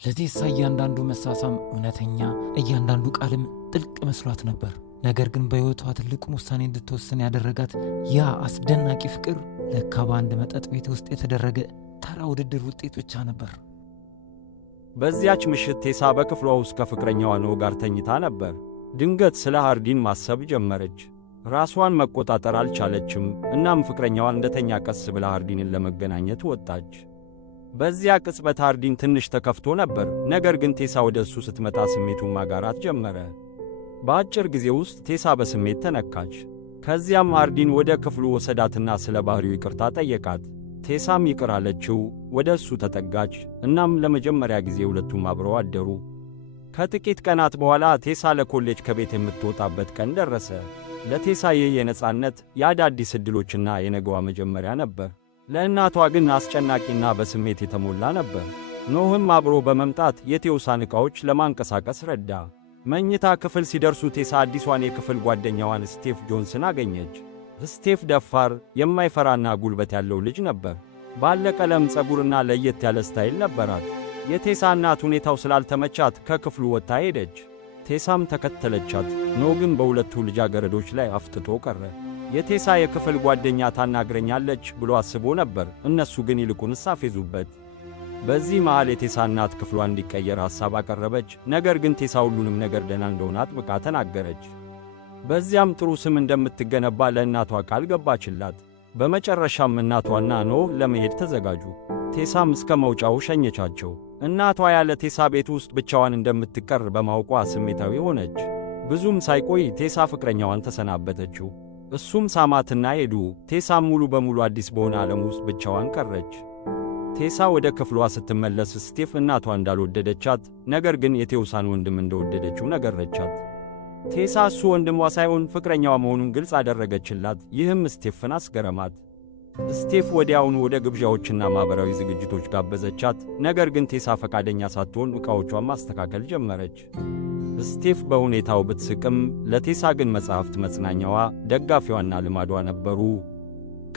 ለቴሳ እያንዳንዱ መሳሳም እውነተኛ፣ እያንዳንዱ ቃልም ጥልቅ መስሏት ነበር። ነገር ግን በሕይወቷ ትልቁን ውሳኔ እንድትወስን ያደረጋት ያ አስደናቂ ፍቅር ለካ በአንድ መጠጥ ቤት ውስጥ የተደረገ ተራ ውድድር ውጤት ብቻ ነበር። በዚያች ምሽት ቴሳ በክፍሏ ውስጥ ከፍቅረኛዋ ኖህ ጋር ተኝታ ነበር። ድንገት ስለ ሃርዲን ማሰብ ጀመረች። ራሷን መቆጣጠር አልቻለችም። እናም ፍቅረኛዋ እንደተኛ ቀስ ብላ ሃርዲንን ለመገናኘት ወጣች። በዚያ ቅጽበት ሃርዲን ትንሽ ተከፍቶ ነበር። ነገር ግን ቴሳ ወደ እሱ ስትመጣ ስሜቱን ማጋራት ጀመረ። በአጭር ጊዜ ውስጥ ቴሳ በስሜት ተነካች። ከዚያም ሃርዲን ወደ ክፍሉ ወሰዳትና ስለ ባህሪው ይቅርታ ጠየቃት። ቴሳም ይቅር አለችው። ወደ እሱ ተጠጋች። እናም ለመጀመሪያ ጊዜ ሁለቱም አብረው አደሩ። ከጥቂት ቀናት በኋላ ቴሳ ለኮሌጅ ከቤት የምትወጣበት ቀን ደረሰ። ለቴሳ ይህ የነጻነት፣ የአዳዲስ ዕድሎችና የነገዋ መጀመሪያ ነበር። ለእናቷ ግን አስጨናቂና በስሜት የተሞላ ነበር። ኖህም አብሮ በመምጣት የቴዎሳን ዕቃዎች ለማንቀሳቀስ ረዳ። መኝታ ክፍል ሲደርሱ ቴሳ አዲሷን የክፍል ጓደኛዋን ስቴፍ ጆንስን አገኘች። ስቴፍ ደፋር፣ የማይፈራና ጉልበት ያለው ልጅ ነበር። ባለቀለም ፀጉርና ለየት ያለ ስታይል ነበራት። የቴሳ እናት ሁኔታው ስላልተመቻት ከክፍሉ ወጥታ ሄደች። ቴሳም ተከተለቻት። ኖህ ግን በሁለቱ ልጃገረዶች ላይ አፍጥጦ ቀረ። የቴሳ የክፍል ጓደኛ ታናግረኛለች ብሎ አስቦ ነበር። እነሱ ግን ይልቁንስ አፌዙበት። በዚህ መሃል የቴሳ እናት ክፍሏ እንዲቀየር ሐሳብ አቀረበች። ነገር ግን ቴሳ ሁሉንም ነገር ደህና እንደሆነ አጥብቃ ተናገረች። በዚያም ጥሩ ስም እንደምትገነባ ለእናቷ ቃል ገባችላት። በመጨረሻም እናቷና ኖህ ለመሄድ ተዘጋጁ። ቴሳም እስከ መውጫው ሸኘቻቸው። እናቷ ያለ ቴሳ ቤት ውስጥ ብቻዋን እንደምትቀር በማወቋ ስሜታዊ ሆነች። ብዙም ሳይቆይ ቴሳ ፍቅረኛዋን ተሰናበተችው። እሱም ሳማትና ሄዱ። ቴሳም ሙሉ በሙሉ አዲስ በሆነ ዓለም ውስጥ ብቻዋን ቀረች። ቴሳ ወደ ክፍሏ ስትመለስ ስቴፍ እናቷ እንዳልወደደቻት፣ ነገር ግን የቴዎሳን ወንድም እንደወደደችው ነገረቻት። ቴሳ እሱ ወንድሟ ሳይሆን ፍቅረኛዋ መሆኑን ግልጽ አደረገችላት። ይህም ስቴፍን አስገረማት። ስቴፍ ወዲያውኑ ወደ ግብዣዎችና ማኅበራዊ ዝግጅቶች ጋበዘቻት። ነገር ግን ቴሳ ፈቃደኛ ሳትሆን ዕቃዎቿን ማስተካከል ጀመረች። ስቴፍ በሁኔታው ብትስቅም ለቴሳ ግን መጻሕፍት መጽናኛዋ፣ ደጋፊዋና ልማዷ ነበሩ።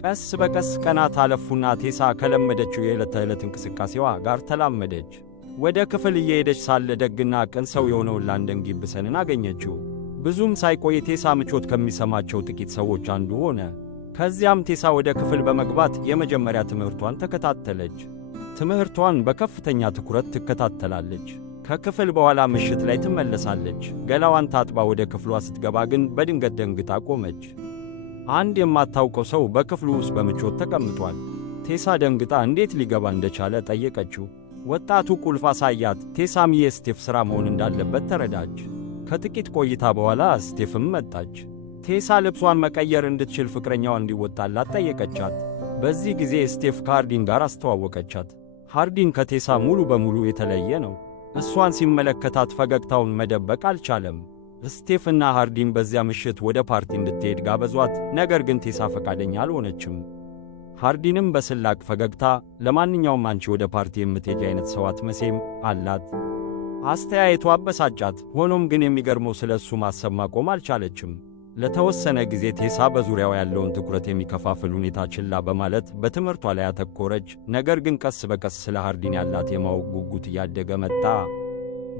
ቀስ በቀስ ቀናት አለፉና ቴሳ ከለመደችው የዕለት ተዕለት እንቅስቃሴዋ ጋር ተላመደች። ወደ ክፍል እየሄደች ሳለ ደግና ቅን ሰው የሆነውን ላንደን ጊብሰንን አገኘችው። ብዙም ሳይቆይ ቴሳ ምቾት ከሚሰማቸው ጥቂት ሰዎች አንዱ ሆነ። ከዚያም ቴሳ ወደ ክፍል በመግባት የመጀመሪያ ትምህርቷን ተከታተለች። ትምህርቷን በከፍተኛ ትኩረት ትከታተላለች። ከክፍል በኋላ ምሽት ላይ ትመለሳለች። ገላዋን ታጥባ ወደ ክፍሏ ስትገባ ግን በድንገት ደንግጣ ቆመች። አንድ የማታውቀው ሰው በክፍሉ ውስጥ በምቾት ተቀምጧል። ቴሳ ደንግጣ እንዴት ሊገባ እንደቻለ ጠየቀችው። ወጣቱ ቁልፍ አሳያት። ቴሳም የስቴፍ ሥራ መሆን እንዳለበት ተረዳች። ከጥቂት ቆይታ በኋላ ስቴፍም መጣች። ቴሳ ልብሷን መቀየር እንድትችል ፍቅረኛዋ እንዲወጣላት ጠየቀቻት። በዚህ ጊዜ ስቴፍ ከሃርዲን ጋር አስተዋወቀቻት። ሃርዲን ከቴሳ ሙሉ በሙሉ የተለየ ነው። እሷን ሲመለከታት ፈገግታውን መደበቅ አልቻለም። ስቴፍና ሃርዲን በዚያ ምሽት ወደ ፓርቲ እንድትሄድ ጋበዟት። ነገር ግን ቴሳ ፈቃደኛ አልሆነችም። ሃርዲንም በስላቅ ፈገግታ ለማንኛውም አንቺ ወደ ፓርቲ የምትሄጂ አይነት ሰው አትመሴም አላት። አስተያየቱ አበሳጫት። ሆኖም ግን የሚገርመው ስለ እሱ ማሰብ ማቆም አልቻለችም። ለተወሰነ ጊዜ ቴሳ በዙሪያው ያለውን ትኩረት የሚከፋፍል ሁኔታ ችላ በማለት በትምህርቷ ላይ አተኮረች። ነገር ግን ቀስ በቀስ ስለ ሃርዲን ያላት የማወቅ ጉጉት እያደገ መጣ።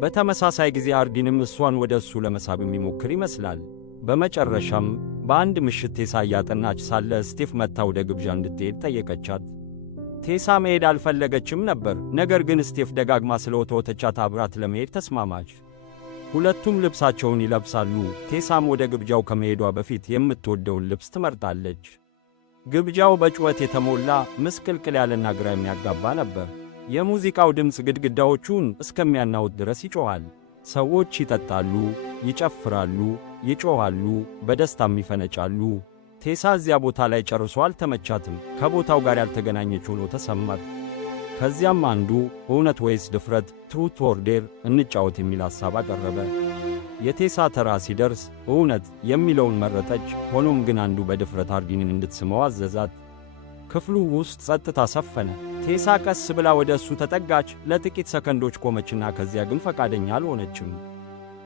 በተመሳሳይ ጊዜ ሃርዲንም እሷን ወደ እሱ ለመሳብ የሚሞክር ይመስላል። በመጨረሻም በአንድ ምሽት ቴሳ እያጠናች ሳለ ስቴፍ መጥታ ወደ ግብዣ እንድትሄድ ጠየቀቻት። ቴሳ መሄድ አልፈለገችም ነበር። ነገር ግን ስቴፍ ደጋግማ ስለወተወተቻት አብራት ለመሄድ ተስማማች። ሁለቱም ልብሳቸውን ይለብሳሉ። ቴሳም ወደ ግብዣው ከመሄዷ በፊት የምትወደውን ልብስ ትመርጣለች። ግብዣው በጩኸት የተሞላ ምስቅልቅል ያለና ግራ የሚያጋባ ነበር። የሙዚቃው ድምፅ ግድግዳዎቹን እስከሚያናውጥ ድረስ ይጮኻል። ሰዎች ይጠጣሉ፣ ይጨፍራሉ፣ ይጮኻሉ፣ በደስታም ይፈነጫሉ። ቴሳ እዚያ ቦታ ላይ ጨርሶ አልተመቻትም። ከቦታው ጋር ያልተገናኘች ሆኖ ተሰማት። ከዚያም አንዱ እውነት ወይስ ድፍረት ትሩት ኦር ዴር እንጫወት የሚል ሐሳብ አቀረበ። የቴሳ ተራ ሲደርስ እውነት የሚለውን መረጠች። ሆኖም ግን አንዱ በድፍረት ሃርዲንን እንድትስመው አዘዛት። ክፍሉ ውስጥ ጸጥታ ሰፈነ። ቴሳ ቀስ ብላ ወደ እሱ ተጠጋች። ለጥቂት ሰከንዶች ቆመችና ከዚያ ግን ፈቃደኛ አልሆነችም።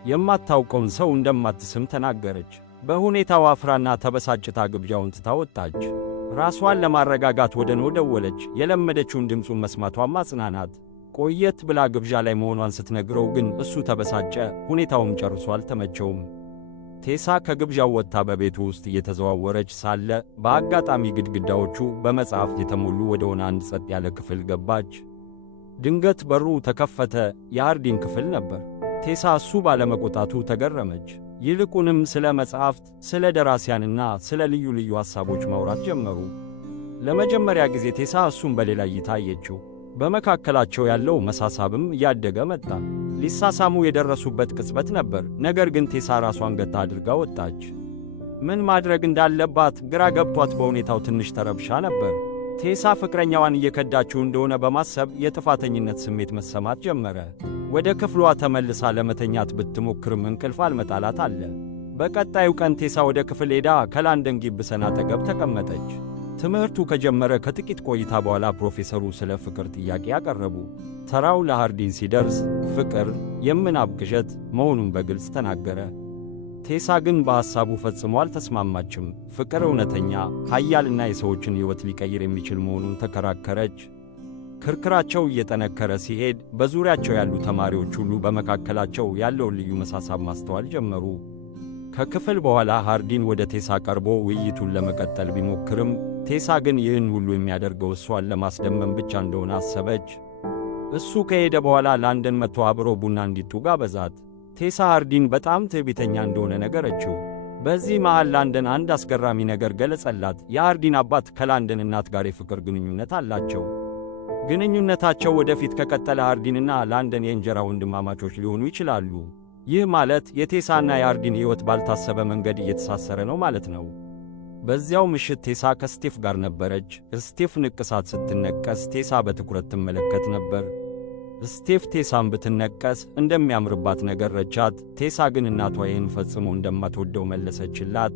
የማታውቀውን ሰው እንደማትስም ተናገረች። በሁኔታው አፍራና ተበሳጭታ ግብዣውን ትታ ወጣች። ራሷን ለማረጋጋት ወደ ኖህ ደወለች። የለመደችውን ድምፁን መስማቷን ማጽናናት። ቆየት ብላ ግብዣ ላይ መሆኗን ስትነግረው ግን እሱ ተበሳጨ። ሁኔታውም ጨርሶ አልተመቸውም። ቴሳ ከግብዣው ወጥታ በቤቱ ውስጥ እየተዘዋወረች ሳለ በአጋጣሚ ግድግዳዎቹ በመጽሐፍት የተሞሉ ወደሆነ አንድ ጸጥ ያለ ክፍል ገባች። ድንገት በሩ ተከፈተ። የሃርዲን ክፍል ነበር። ቴሳ እሱ ባለመቆጣቱ ተገረመች። ይልቁንም ስለ መጽሐፍት፣ ስለ ደራሲያንና ስለ ልዩ ልዩ ሐሳቦች ማውራት ጀመሩ። ለመጀመሪያ ጊዜ ቴሳ እሱን በሌላ እይታ አየችው። በመካከላቸው ያለው መሳሳብም እያደገ መጣ። ሊሳሳሙ የደረሱበት ቅጽበት ነበር። ነገር ግን ቴሳ ራሷን ገታ አድርጋ ወጣች። ምን ማድረግ እንዳለባት ግራ ገብቷት በሁኔታው ትንሽ ተረብሻ ነበር። ቴሳ ፍቅረኛዋን እየከዳችው እንደሆነ በማሰብ የጥፋተኝነት ስሜት መሰማት ጀመረ። ወደ ክፍሏ ተመልሳ ለመተኛት ብትሞክርም እንቅልፍ አልመጣላት አለ። በቀጣዩ ቀን ቴሳ ወደ ክፍል ሄዳ ከላንደን ጊብሰን አጠገብ ተቀመጠች። ትምህርቱ ከጀመረ ከጥቂት ቆይታ በኋላ ፕሮፌሰሩ ስለ ፍቅር ጥያቄ አቀረቡ። ተራው ለሃርዲን ሲደርስ ፍቅር የምናብ ቅዠት መሆኑን በግልጽ ተናገረ። ቴሳ ግን በሐሳቡ ፈጽሞ አልተስማማችም። ፍቅር እውነተኛ፣ ኃያልና የሰዎችን ሕይወት ሊቀይር የሚችል መሆኑን ተከራከረች። ክርክራቸው እየጠነከረ ሲሄድ በዙሪያቸው ያሉ ተማሪዎች ሁሉ በመካከላቸው ያለውን ልዩ መሳሳብ ማስተዋል ጀመሩ። ከክፍል በኋላ ሃርዲን ወደ ቴሳ ቀርቦ ውይይቱን ለመቀጠል ቢሞክርም ቴሳ ግን ይህን ሁሉ የሚያደርገው እሷን ለማስደመም ብቻ እንደሆነ አሰበች። እሱ ከሄደ በኋላ ላንደን መጥቶ አብሮ ቡና እንዲጡ ጋበዛት። ቴሳ ሃርዲን በጣም ትዕቢተኛ እንደሆነ ነገረችው። በዚህ መሃል ላንደን አንድ አስገራሚ ነገር ገለጸላት። የሃርዲን አባት ከላንደን እናት ጋር የፍቅር ግንኙነት አላቸው። ግንኙነታቸው ወደፊት ከቀጠለ ሃርዲንና ላንደን የእንጀራ ወንድማማቾች ሊሆኑ ይችላሉ። ይህ ማለት የቴሳና የሃርዲን ሕይወት ባልታሰበ መንገድ እየተሳሰረ ነው ማለት ነው። በዚያው ምሽት ቴሳ ከስቴፍ ጋር ነበረች። ስቴፍ ንቅሳት ስትነቀስ ቴሳ በትኩረት ትመለከት ነበር። ስቴፍ ቴሳን ብትነቀስ እንደሚያምርባት ነገረቻት። ቴሳ ግን እናቷ ይህን ፈጽሞ እንደማትወደው መለሰችላት።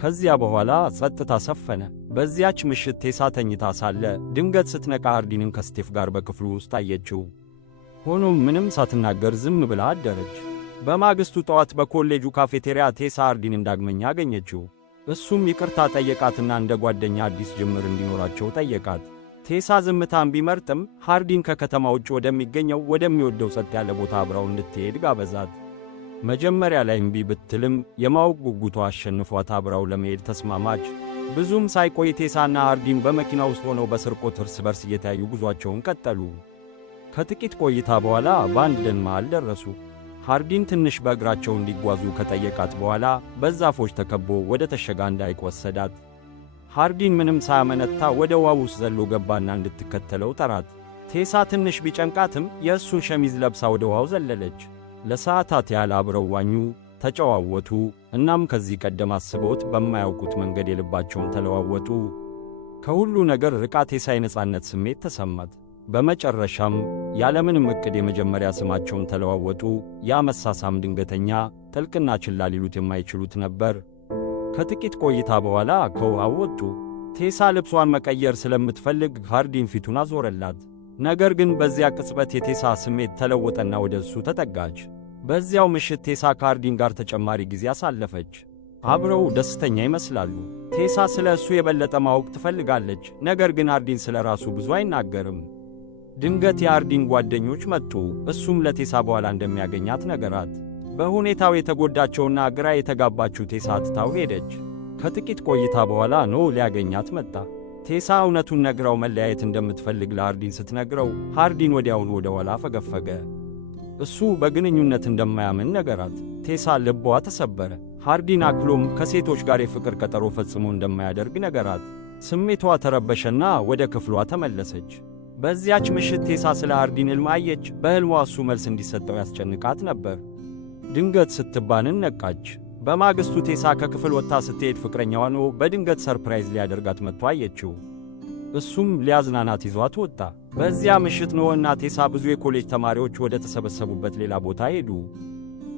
ከዚያ በኋላ ጸጥታ ሰፈነ። በዚያች ምሽት ቴሳ ተኝታ ሳለ ድንገት ስትነቃ ሃርዲንን ከስቴፍ ጋር በክፍሉ ውስጥ አየችው። ሆኖም ምንም ሳትናገር ዝም ብላ አደረች። በማግስቱ ጠዋት በኮሌጁ ካፌቴሪያ ቴሳ ሃርዲንን ዳግመኛ አገኘችው። እሱም ይቅርታ ጠየቃትና እንደ ጓደኛ አዲስ ጅምር እንዲኖራቸው ጠየቃት። ቴሳ ዝምታን ቢመርጥም ሃርዲን ከከተማ ውጭ ወደሚገኘው ወደሚወደው ጸጥ ያለ ቦታ አብራው እንድትሄድ ጋበዛት። መጀመሪያ ላይ እምቢ ብትልም የማወቅ ጉጉቷ አሸንፏት አብራው ለመሄድ ተስማማች። ብዙም ሳይቆይ ቴሳና ሃርዲን በመኪና ውስጥ ሆነው በስርቆት እርስ በርስ እየተያዩ ጉዟቸውን ቀጠሉ። ከጥቂት ቆይታ በኋላ በአንድ ደን መሃል ደረሱ። ሃርዲን ትንሽ በእግራቸው እንዲጓዙ ከጠየቃት በኋላ በዛፎች ተከቦ ወደ ተሸጋ ሐይቅ ወሰዳት። ሃርዲን ምንም ሳያመነታ ወደ ውሃው ውስጥ ዘሎ ገባና እንድትከተለው ጠራት። ቴሳ ትንሽ ቢጨንቃትም የእሱን ሸሚዝ ለብሳ ወደ ውሃው ዘለለች። ለሰዓታት ያህል አብረው ዋኙ፣ ተጨዋወቱ። እናም ከዚህ ቀደም አስበውት በማያውቁት መንገድ የልባቸውን ተለዋወጡ። ከሁሉ ነገር ርቃ ቴሳ የነጻነት ስሜት ተሰማት። በመጨረሻም ያለምንም ዕቅድ የመጀመሪያ ስማቸውን ተለዋወጡ። ያ መሳሳም ድንገተኛ፣ ጥልቅና ችላ ሊሉት የማይችሉት ነበር። ከጥቂት ቆይታ በኋላ ከውሃው ወጡ። ቴሳ ልብሷን መቀየር ስለምትፈልግ ሃርዲን ፊቱን አዞረላት። ነገር ግን በዚያ ቅጽበት የቴሳ ስሜት ተለወጠና ወደ እሱ ተጠጋች። በዚያው ምሽት ቴሳ ከሃርዲን ጋር ተጨማሪ ጊዜ አሳለፈች። አብረው ደስተኛ ይመስላሉ። ቴሳ ስለ እሱ የበለጠ ማወቅ ትፈልጋለች። ነገር ግን ሃርዲን ስለ ራሱ ብዙ አይናገርም። ድንገት የሃርዲን ጓደኞች መጡ። እሱም ለቴሳ በኋላ እንደሚያገኛት ነገራት። በሁኔታው የተጎዳቸውና ግራ የተጋባችው ቴሳ ትታው ሄደች። ከጥቂት ቆይታ በኋላ ኖ ሊያገኛት መጣ። ቴሳ እውነቱን ነግራው መለያየት እንደምትፈልግ ለሃርዲን ስትነግረው ሃርዲን ወዲያውኑ ወደ ኋላ ፈገፈገ። እሱ በግንኙነት እንደማያምን ነገራት። ቴሳ ልቧ ተሰበረ። ሃርዲን አክሎም ከሴቶች ጋር የፍቅር ቀጠሮ ፈጽሞ እንደማያደርግ ነገራት። ስሜቷ ተረበሸና ወደ ክፍሏ ተመለሰች። በዚያች ምሽት ቴሳ ስለ ሃርዲን ሕልም አየች። በሕልሟ እሱ መልስ እንዲሰጠው ያስጨንቃት ነበር። ድንገት ስትባንን ነቃች። በማግስቱ ቴሳ ከክፍል ወጥታ ስትሄድ ፍቅረኛዋ ኖ በድንገት ሰርፕራይዝ ሊያደርጋት መጥቶ አየችው። እሱም ሊያዝናናት ይዟት ወጣ። በዚያ ምሽት ኖ እና ቴሳ ብዙ የኮሌጅ ተማሪዎች ወደ ተሰበሰቡበት ሌላ ቦታ ሄዱ።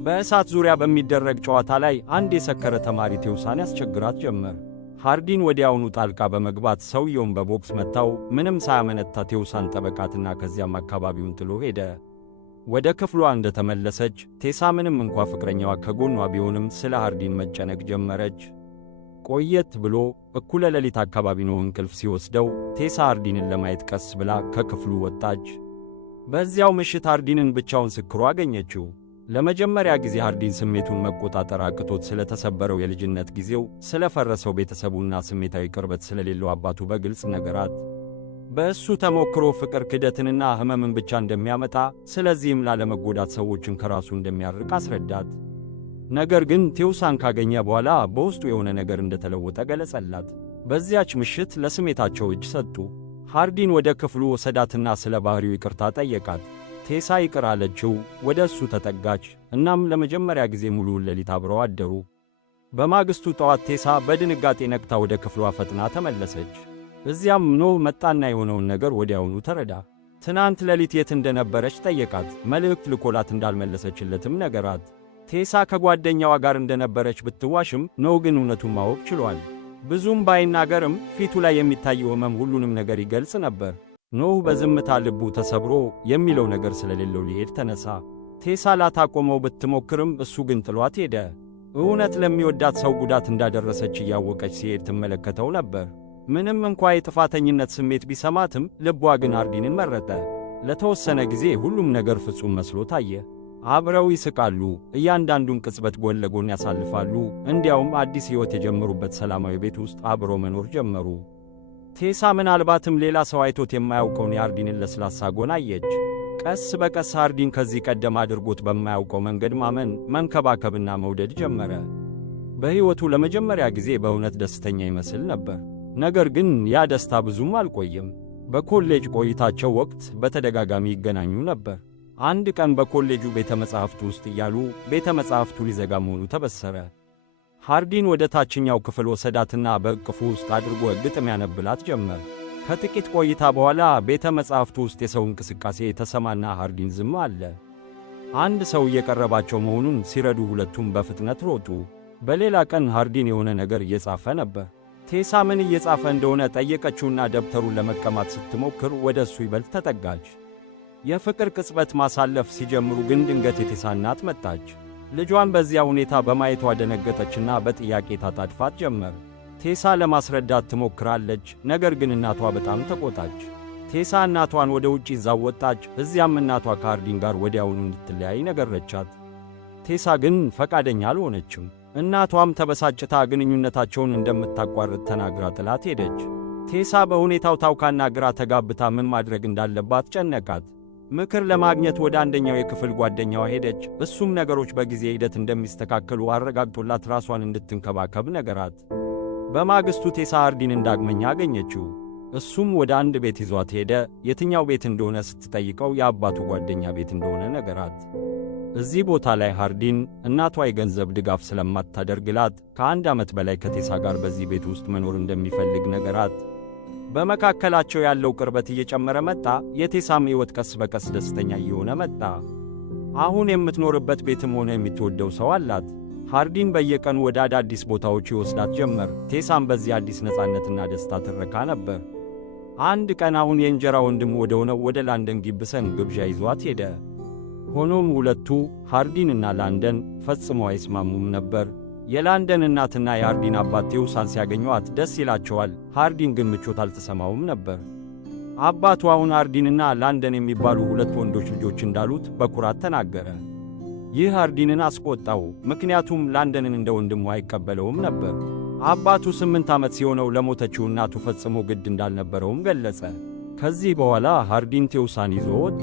በእሳት ዙሪያ በሚደረግ ጨዋታ ላይ አንድ የሰከረ ተማሪ ቴውሳን ያስቸግራት ጀመር። ሃርዲን ወዲያውኑ ጣልቃ በመግባት ሰውየውን በቦክስ መታው። ምንም ሳያመነታ ቴውሳን ጠበቃትና ከዚያም አካባቢውን ጥሎ ሄደ። ወደ ክፍሏ እንደተመለሰች ቴሳ ምንም እንኳ ፍቅረኛዋ ከጎኗ ቢሆንም ስለ ሃርዲን መጨነቅ ጀመረች። ቆየት ብሎ እኩለ ሌሊት አካባቢ ነው እንቅልፍ ሲወስደው ቴሳ ሃርዲንን ለማየት ቀስ ብላ ከክፍሉ ወጣች። በዚያው ምሽት ሃርዲንን ብቻውን ስክሮ አገኘችው። ለመጀመሪያ ጊዜ ሃርዲን ስሜቱን መቆጣጠር አቅቶት ስለተሰበረው የልጅነት ጊዜው፣ ስለፈረሰው ቤተሰቡና ስሜታዊ ቅርበት ስለሌለው አባቱ በግልጽ ነገራት። በእሱ ተሞክሮ ፍቅር ክደትንና ሕመምን ብቻ እንደሚያመጣ፣ ስለዚህም ላለመጎዳት ሰዎችን ከራሱ እንደሚያርቅ አስረዳት። ነገር ግን ቴውሳን ካገኘ በኋላ በውስጡ የሆነ ነገር እንደተለወጠ ገለጸላት። በዚያች ምሽት ለስሜታቸው እጅ ሰጡ። ሃርዲን ወደ ክፍሉ ወሰዳትና ስለ ባህሪው ይቅርታ ጠየቃት። ቴሳ ይቅር አለችው። ወደ እሱ ተጠጋች። እናም ለመጀመሪያ ጊዜ ሙሉውን ሌሊት አብረው አደሩ። በማግስቱ ጠዋት ቴሳ በድንጋጤ ነቅታ ወደ ክፍሏ ፈጥና ተመለሰች። እዚያም ኖህ መጣና የሆነውን ነገር ወዲያውኑ ተረዳ። ትናንት ሌሊት የት እንደነበረች ጠየቃት። መልእክት ልኮላት እንዳልመለሰችለትም ነገራት። ቴሳ ከጓደኛዋ ጋር እንደነበረች ብትዋሽም ኖህ ግን እውነቱን ማወቅ ችሏል። ብዙም ባይናገርም ፊቱ ላይ የሚታየው ሕመም ሁሉንም ነገር ይገልጽ ነበር። ኖህ በዝምታ ልቡ ተሰብሮ የሚለው ነገር ስለሌለው ሊሄድ ተነሳ። ቴሳ ላታቆመው ብትሞክርም እሱ ግን ጥሏት ሄደ። እውነት ለሚወዳት ሰው ጉዳት እንዳደረሰች እያወቀች ሲሄድ ትመለከተው ነበር። ምንም እንኳ የጥፋተኝነት ስሜት ቢሰማትም ልቧ ግን ሃርዲንን መረጠ። ለተወሰነ ጊዜ ሁሉም ነገር ፍጹም መስሎ ታየ። አብረው ይስቃሉ፣ እያንዳንዱን ቅጽበት ጎን ለጎን ያሳልፋሉ። እንዲያውም አዲስ ሕይወት የጀመሩበት ሰላማዊ ቤት ውስጥ አብሮ መኖር ጀመሩ። ቴሳ ምናልባትም ሌላ ሰው አይቶት የማያውቀውን የሃርዲንን ለስላሳ ጎን አየች። ቀስ በቀስ ሃርዲን ከዚህ ቀደም አድርጎት በማያውቀው መንገድ ማመን፣ መንከባከብና መውደድ ጀመረ። በሕይወቱ ለመጀመሪያ ጊዜ በእውነት ደስተኛ ይመስል ነበር። ነገር ግን ያ ደስታ ብዙም አልቆየም። በኮሌጅ ቆይታቸው ወቅት በተደጋጋሚ ይገናኙ ነበር። አንድ ቀን በኮሌጁ ቤተ መጻሕፍት ውስጥ እያሉ ቤተ መጻሕፍቱ ሊዘጋ መሆኑ ተበሰረ። ሃርዲን ወደ ታችኛው ክፍል ወሰዳትና በእቅፉ ውስጥ አድርጎ ግጥም ያነብላት ጀመር። ከጥቂት ቆይታ በኋላ ቤተ መጻሕፍቱ ውስጥ የሰው እንቅስቃሴ የተሰማና ሃርዲን ዝም አለ። አንድ ሰው እየቀረባቸው መሆኑን ሲረዱ ሁለቱም በፍጥነት ሮጡ። በሌላ ቀን ሃርዲን የሆነ ነገር እየጻፈ ነበር። ቴሳ ምን እየጻፈ እንደሆነ ጠየቀችውና ደብተሩን ለመቀማት ስትሞክር ወደ እሱ ይበልጥ ተጠጋች። የፍቅር ቅጽበት ማሳለፍ ሲጀምሩ ግን ድንገት የቴሳ እናት መጣች። ልጇን በዚያ ሁኔታ በማየቷ ደነገጠችና በጥያቄ ታጣድፋት ጀመር። ቴሳ ለማስረዳት ትሞክራለች፣ ነገር ግን እናቷ በጣም ተቆጣች። ቴሳ እናቷን ወደ ውጭ ይዛው ወጣች። እዚያም እናቷ ከሃርዲን ጋር ወዲያውኑ እንድትለያይ ነገረቻት። ቴሳ ግን ፈቃደኛ አልሆነችም። እናቷም ተበሳጭታ ግንኙነታቸውን እንደምታቋርጥ ተናግራ ጥላት ሄደች። ቴሳ በሁኔታው ታውካና ግራ ተጋብታ ምን ማድረግ እንዳለባት ጨነቃት። ምክር ለማግኘት ወደ አንደኛው የክፍል ጓደኛዋ ሄደች። እሱም ነገሮች በጊዜ ሂደት እንደሚስተካከሉ አረጋግጦላት ራሷን እንድትንከባከብ ነገራት። በማግስቱ ቴሳ ሃርዲንን ዳግመኛ አገኘችው። እሱም ወደ አንድ ቤት ይዟት ሄደ። የትኛው ቤት እንደሆነ ስትጠይቀው የአባቱ ጓደኛ ቤት እንደሆነ ነገራት። እዚህ ቦታ ላይ ሃርዲን እናቷ የገንዘብ ድጋፍ ስለማታደርግላት ከ1 ዓመት በላይ ከቴሳ ጋር በዚህ ቤት ውስጥ መኖር እንደሚፈልግ ነገራት። በመካከላቸው ያለው ቅርበት እየጨመረ መጣ። የቴሳም ሕይወት ቀስ በቀስ ደስተኛ እየሆነ መጣ። አሁን የምትኖርበት ቤትም ሆነ የምትወደው ሰው አላት። ሃርዲን በየቀኑ ወደ አዳዲስ ቦታዎች ይወስዳት ጀመር። ቴሳም በዚህ አዲስ ነፃነትና ደስታ ትረካ ነበር። አንድ ቀን አሁን የእንጀራ ወንድም ወደ ሆነው ወደ ላንደን ጊብሰን ግብዣ ይዟት ሄደ። ሆኖም ሁለቱ ሃርዲንና ላንደን ፈጽመው አይስማሙም ነበር። የላንደን እናትና የሃርዲን አባት ቴውሳን ሲያገኟት ደስ ይላቸዋል። ሃርዲን ግን ምቾት አልተሰማውም ነበር። አባቱ አሁን ሃርዲንና ላንደን የሚባሉ 2 ወንዶች ልጆች እንዳሉት በኩራት ተናገረ። ይህ ሃርዲንን አስቆጣው፣ ምክንያቱም ላንደንን እንደ ወንድሙ አይቀበለውም ነበር። አባቱ 8 ዓመት ሲሆነው ለሞተችው እናቱ ፈጽሞ ግድ እንዳልነበረውም ገለጸ። ከዚህ በኋላ ሃርዲን ቴውሳን ይዞ ወጣ።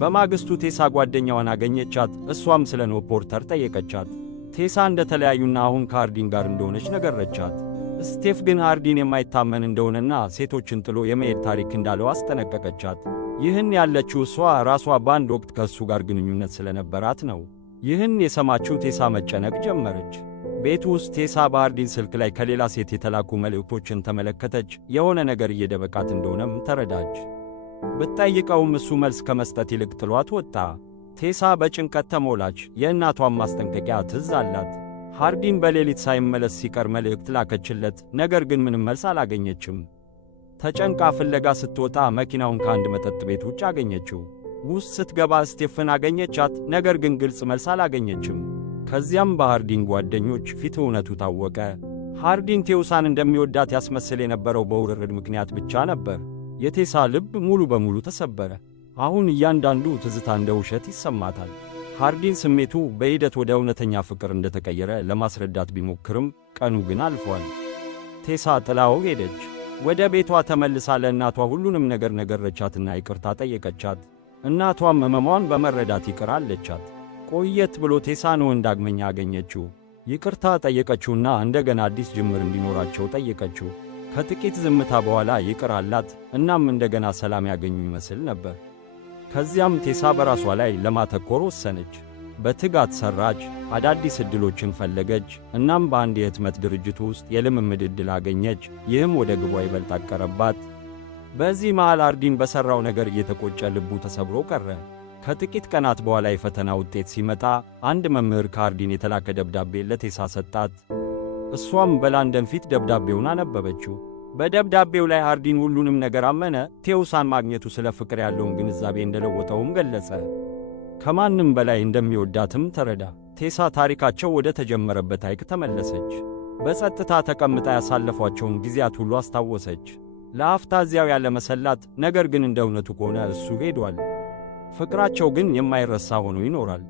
በማግስቱ ቴሳ ጓደኛዋን አገኘቻት። እሷም ስለ ኖህ ፖርተር ጠየቀቻት። ቴሳ እንደተለያዩና አሁን ከሃርዲን ጋር እንደሆነች ነገረቻት። ስቴፍ ግን ሃርዲን የማይታመን እንደሆነና ሴቶችን ጥሎ የመሄድ ታሪክ እንዳለው አስጠነቀቀቻት። ይህን ያለችው እሷ ራሷ በአንድ ወቅት ከእሱ ጋር ግንኙነት ስለነበራት ነው። ይህን የሰማችው ቴሳ መጨነቅ ጀመረች። ቤቱ ውስጥ ቴሳ በሃርዲን ስልክ ላይ ከሌላ ሴት የተላኩ መልእክቶችን ተመለከተች። የሆነ ነገር እየደበቃት እንደሆነም ተረዳች። ብትጠይቀውም እሱ መልስ ከመስጠት ይልቅ ጥሏት ወጣ። ቴሳ በጭንቀት ተሞላች። የእናቷን ማስጠንቀቂያ ትዝ አላት። ሃርዲን በሌሊት ሳይመለስ ሲቀር መልእክት ላከችለት፣ ነገር ግን ምንም መልስ አላገኘችም። ተጨንቃ ፍለጋ ስትወጣ መኪናውን ከአንድ መጠጥ ቤት ውጭ አገኘችው። ውስጥ ስትገባ ስቴፍን አገኘቻት፣ ነገር ግን ግልጽ መልስ አላገኘችም። ከዚያም በሃርዲን ጓደኞች ፊት እውነቱ ታወቀ። ሃርዲን ቴውሳን እንደሚወዳት ያስመስል የነበረው በውርርድ ምክንያት ብቻ ነበር። የቴሳ ልብ ሙሉ በሙሉ ተሰበረ። አሁን እያንዳንዱ ትዝታ እንደ ውሸት ይሰማታል። ሃርዲን ስሜቱ በሂደት ወደ እውነተኛ ፍቅር እንደተቀየረ ለማስረዳት ቢሞክርም ቀኑ ግን አልፏል። ቴሳ ጥላው ሄደች። ወደ ቤቷ ተመልሳ ለእናቷ ሁሉንም ነገር ነገረቻትና ይቅርታ ጠየቀቻት። እናቷም ሕመሟን በመረዳት ይቅር አለቻት። ቆየት ብሎ ቴሳን ዳግመኛ አገኘችው። ይቅርታ ጠየቀችውና እንደገና አዲስ ጅምር እንዲኖራቸው ጠየቀችው። ከጥቂት ዝምታ በኋላ ይቅር አላት። እናም እንደገና ሰላም ያገኙ ይመስል ነበር። ከዚያም ቴሳ በራሷ ላይ ለማተኮር ወሰነች። በትጋት ሠራች፣ አዳዲስ ዕድሎችን ፈለገች። እናም በአንድ የህትመት ድርጅት ውስጥ የልምምድ ዕድል አገኘች። ይህም ወደ ግቧ ይበልጥ አቀረባት። በዚህ መሃል ሃርዲን በሠራው ነገር እየተቆጨ ልቡ ተሰብሮ ቀረ። ከጥቂት ቀናት በኋላ የፈተና ውጤት ሲመጣ አንድ መምህር ከሃርዲን የተላከ ደብዳቤ ለቴሳ ሰጣት። እሷም በላንደን ፊት ደብዳቤውን አነበበችው። በደብዳቤው ላይ ሃርዲን ሁሉንም ነገር አመነ። ቴውሳን ማግኘቱ ስለ ፍቅር ያለውን ግንዛቤ እንደለወጠውም ገለጸ። ከማንም በላይ እንደሚወዳትም ተረዳ። ቴሳ ታሪካቸው ወደ ተጀመረበት ሐይቅ ተመለሰች። በጸጥታ ተቀምጣ ያሳለፏቸውን ጊዜያት ሁሉ አስታወሰች። ለአፍታ እዚያው ያለ መሰላት፣ ነገር ግን እንደ እውነቱ ከሆነ እሱ ሄዷል። ፍቅራቸው ግን የማይረሳ ሆኖ ይኖራል።